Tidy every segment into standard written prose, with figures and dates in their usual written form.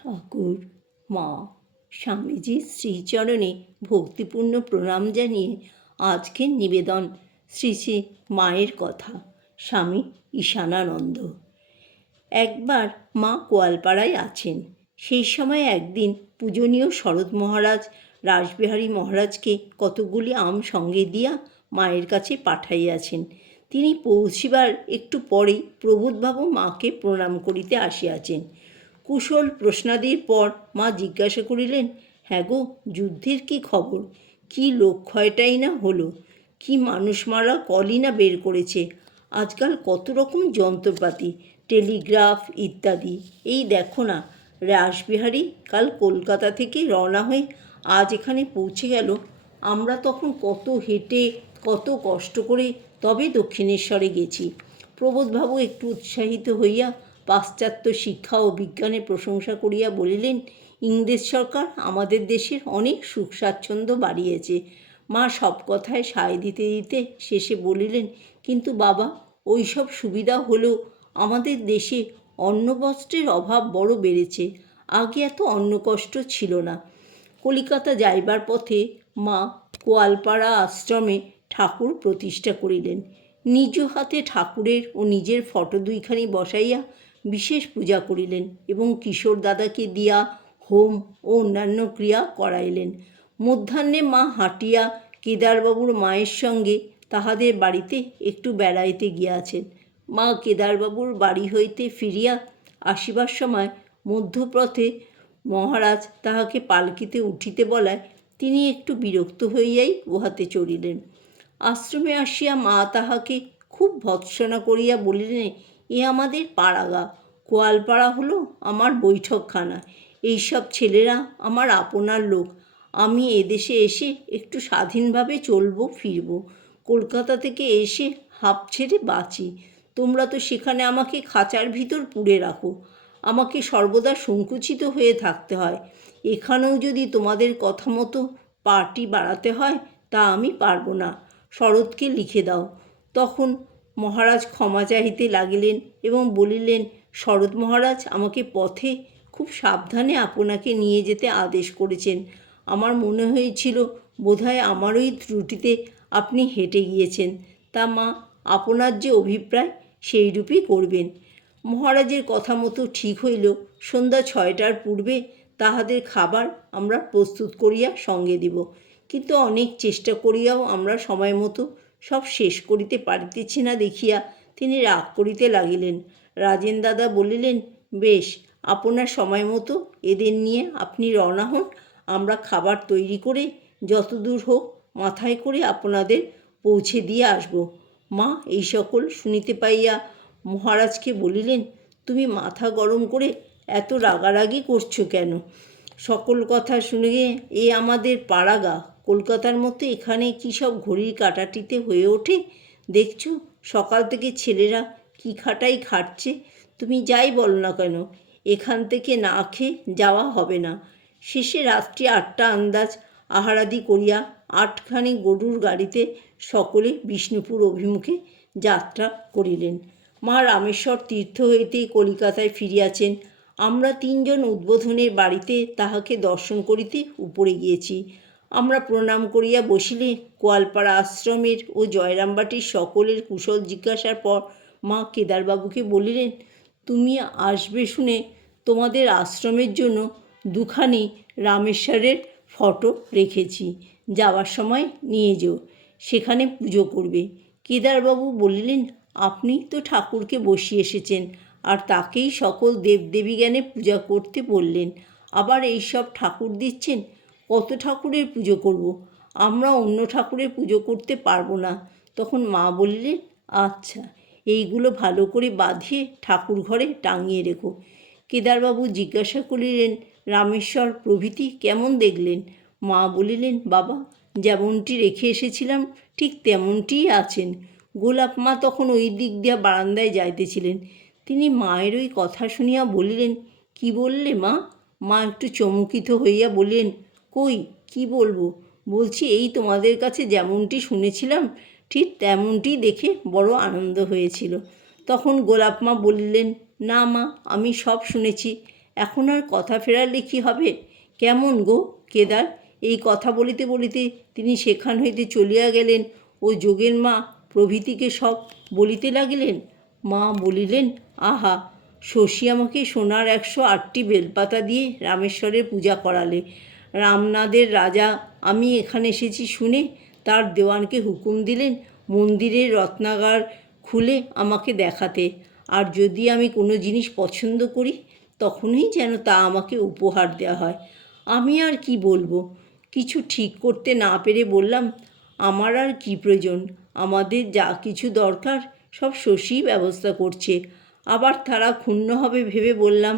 ঠাকুর, মা, স্বামীজির শ্রীচরণে ভক্তিপূর্ণ প্রণাম জানিয়ে আজকের নিবেদন শ্রী শ্রী মায়ের কথা। স্বামী ঈশানানন্দ। একবার মা গোয়ালপাড়ায় আছেন। সেই সময় একদিন পূজনীয় শরৎ মহারাজ রাসবিহারী মহারাজকে কতকগুলি আম সঙ্গে দিয়া মায়ের কাছে পাঠাইয়াছেন। তিনি পৌঁছিবার একটু পরেই প্রবোধবাবু মাকে প্রণাম করিতে আসিয়াছেন। কুশল প্রশ্নাদির পর মা জিজ্ঞাসা করিলেন, হ্যাঁ গো, যুদ্ধের কি খবর? কি লোকক্ষয়টাই না হলো, কি মানুষ মারা কলই না বের করেছে। আজকাল কত রকম যন্ত্রপাতি, টেলিগ্রাফ ইত্যাদি। এই দেখো না, রাসবিহারী কাল কলকাতা থেকে রওনা হয়ে আজ এখানে পৌঁছে গেল। আমরা তখন কত হেঁটে কত কষ্ট করে তবে দক্ষিণেশ্বরে গেছি। প্রবোধবাবু একটু উৎসাহিত হইয়া পাশ্চাত্য শিক্ষা ও বিজ্ঞানের প্রশংসা করিয়া বলিলেন, ইংরেজ সরকার আমাদের দেশের অনেক সুখ স্বাচ্ছন্দ্য বাড়িয়েছে। মা সব কথায় সায় দিতে দিতে শেষে বলিলেন, কিন্তু বাবা, ওই সব সুবিধা হলেও আমাদের দেশে অন্নবস্ত্রের অভাব বড় বেড়েছে। আগে এত অন্নকষ্ট ছিল না। কলিকাতা যাইবার পথে মা গোয়ালপাড়া আশ্রমে ঠাকুর প্রতিষ্ঠা করিলেন। নিজ হাতে ঠাকুরের ও নিজের ফটো দুইখানি বসাইয়া বিশেষ পূজা করিলেন এবং কিশোর দাদাকে দিয়া হোম ও অন্যান্য ক্রিয়া করাইলেন। মধ্যাহ্নে মা হাঁটিয়া কেদারবাবুর মায়ের সঙ্গে তাহাদের বাড়িতে একটু বেড়াইতে গিয়াছেন। মা কেদারবাবুর বাড়ি হইতে ফিরিয়া আসিবার সময় মধ্যপথে মহারাজ তাহাকে পালকিতে উঠিতে বলায় তিনি একটু বিরক্ত হইয়াই উহাতে চড়িলেন। আশ্রমে আসিয়া মা তাহাকে খুব ভৎসনা করিয়া বলিলেন, এ আমাদের পাড়াগা, গোয়ালপাড়া হলো আমার বৈঠকখানা। এইসব ছেলেরা আমার আপনার লোক। আমি এদেশে এসে একটু স্বাধীনভাবে চলবো ফিরবো। কলকাতা থেকে এসে হাঁপ ছেড়ে বাঁচি। তোমরা তো সেখানে আমাকে খাঁচার ভিতর পুরে রাখো। আমাকে সর্বদা সংকুচিত হয়ে থাকতে হয়। এখানেও যদি তোমাদের কথা মতো পার্টি বাড়াতে হয় তা আমি পারবো না। শরৎকে লিখে দাও। তখন মহারাজ ক্ষমা চাহিতে লাগিলেন এবং বলিলেন, শরৎ মহারাজ আমাকে পথে খুব সাবধানে আপনাকে নিয়ে যেতে আদেশ করেছেন। আমার মনে হয়েছিল বোধহয় আমারই ত্রুটিতে আপনি হেঁটে গিয়েছেন। তা মা, আপনার যে অভিপ্রায় সেইরূপই করবেন। মহারাজের কথা মতো ঠিক হইল। সন্ধ্যা 6টার পূর্বে তাহাদের খাবার আমরা প্রস্তুত করিয়া সঙ্গে দিব। কিন্তু অনেক চেষ্টা করিয়াও আমরা সময় মতো সব শেষ করিতে পারিতেছি না দেখিয়া তিনি রাগ করিতে লাগিলেন। রাজেন দাদা বলিলেন, বেশ, আপনার সময় মতো এদের নিয়ে আপনি রওনা হন। আমরা খাবার তৈরি করে যতদূর হোক মাথায় করে আপনাদের পৌঁছে দিয়ে আসব। মা এই সকল শুনিতে পাইয়া মহারাজকে বলিলেন, তুমি মাথা গরম করে এত রাগারাগি করছো কেন? সকল কথা শুনে এ আমাদের পাড়াগা, কলকাতার মতো এখানে কী সব ঘড়ির কাঁটাটিতে হয়ে ওঠে দেখছো? সকাল থেকে ছেলেরা কী খাটাই খাটছে। তুমি যাই বলো না কেন, এখান থেকে না খেয়ে যাওয়া হবে না। শেষে রাত্রি 8টা আন্দাজ আহারাদি করিয়া 8খানি গরুর গাড়িতে সকলে বিষ্ণুপুর অভিমুখে যাত্রা করিলেন। মা রামেশ্বর তীর্থ হইতেই কলিকাতায় ফিরিয়াছেন। আমরা 3জন উদ্বোধনের বাড়িতে তাহাকে দর্শন করিতে উপরে গিয়েছি। আমরা প্রণাম করিয়া বসিলে গোয়ালপাড়া আশ্রমের ও জয়রামবাটির সকলের কুশল জিজ্ঞাসার পর মা কেদারবাবুকে বলিলেন, তুমি আসবে শুনে তোমাদের আশ্রমের জন্য 2খানি রামেশ্বরের ফটো রেখেছি। যাওয়ার সময় নিয়ে যেও, সেখানে পুজো করবে। কেদারবাবু বলিলেন, আপনি তো ঠাকুরকে বসিয়ে এসেছেন আর তাকেই সকল দেবদেবী জ্ঞানে পূজা করতে বললেন। আবার এই সব ঠাকুর দিচ্ছেন। কত ঠাকুরের পুজো করব? আমরা অন্য ঠাকুরের পুজো করতে পারবো না। তখন মা বললেন, আচ্ছা, এইগুলো ভালো করে বাঁধিয়ে ঠাকুর ঘরে টাঙিয়ে রেখো। কেদারবাবু জিজ্ঞাসা করিলেন, রামেশ্বর প্রভৃতি কেমন দেখলেন? মা বলিলেন, বাবা, যেমনটি রেখে এসেছিলাম ঠিক তেমনটিই আছেন। গোলাপ মা তখন ওই দিক দিয়া বারান্দায় যাইতেছিলেন। তিনি মায়ের ওই কথা শুনিয়া বলিলেন, কি বললে মা? মা একটু চমকিত হইয়া বললেন, কই, কি বলবো? বলছি এই তোমাদের কাছে যেমনটি শুনেছিলাম ঠিক তেমনটি দেখে বড় আনন্দ হয়েছিল। তখন গোলাপ মা বললেন, না মা, আমি সব শুনেছি। এখন আর কথা ফেরালে কি হবে? কেমন গো কেদার? এই কথা বলিতে বলিতে তিনি সেখান হইতে চলিয়া গেলেন ও যোগের মা প্রভৃতিকে সব বলিতে লাগিলেন। মা বলিলেন, আহা, শশী আমাকে সোনার 108টি বেলপাতা দিয়ে রামেশ্বরের পূজা করালে। রামনাদের রাজা আমি এখানে এসেছি শুনে তার দেওয়ানকে হুকুম দিলেন মন্দিরের রত্নাগার খুলে আমাকে দেখাতে, আর যদি আমি কোনো জিনিস পছন্দ করি তখনই যেন তা আমাকে উপহার দেওয়া হয়। আমি আর কি বলবো? কিছু ঠিক করতে না পেরে বললাম, আমার আর কি প্রয়োজন, আমাদের যা কিছু দরকার সব শশীই ব্যবস্থা করছে। আবার তারা ক্ষুণ্ণ হবে ভেবে বললাম,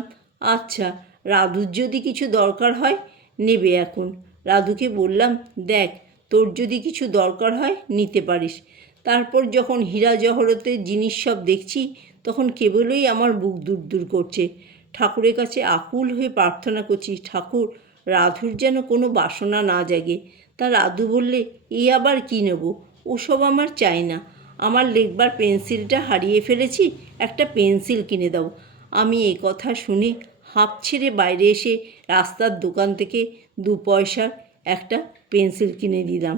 আচ্ছা, রাধুর যদি কিছু দরকার হয় নেবে এখন। রাধুকে বললাম, দেখ, তোর যদি কিছু দরকার হয় নিতে পারিস। তারপর যখন হীরা জহরতের জিনিস সব দেখছি তখন কেবলই আমার বুক দূর করছে। ঠাকুরের কাছে আকুল হয়ে প্রার্থনা করছি, ঠাকুর, রাধুর যেন কোনো বাসনা না জাগে। তা রাধু বললে, এই আবার কী নেব? ওসব আমার চাই না। আমার লেখবার পেন্সিলটা হারিয়ে ফেলেছি, একটা পেন্সিল কিনে দাও। আমি এই কথা শুনে হাঁপ ছেড়ে বাইরে এসে রাস্তার দোকান থেকে 2 পয়সার একটা পেন্সিল কিনে দিলাম।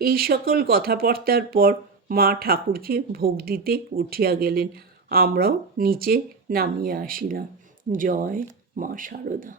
এই সকল কথাবার্তার পর মা ঠাকুরকে ভোগ দিতে উঠিয়া গেলেন। আমরাও নিচে নামিয়া আসিলাম। জয় মা শারদা।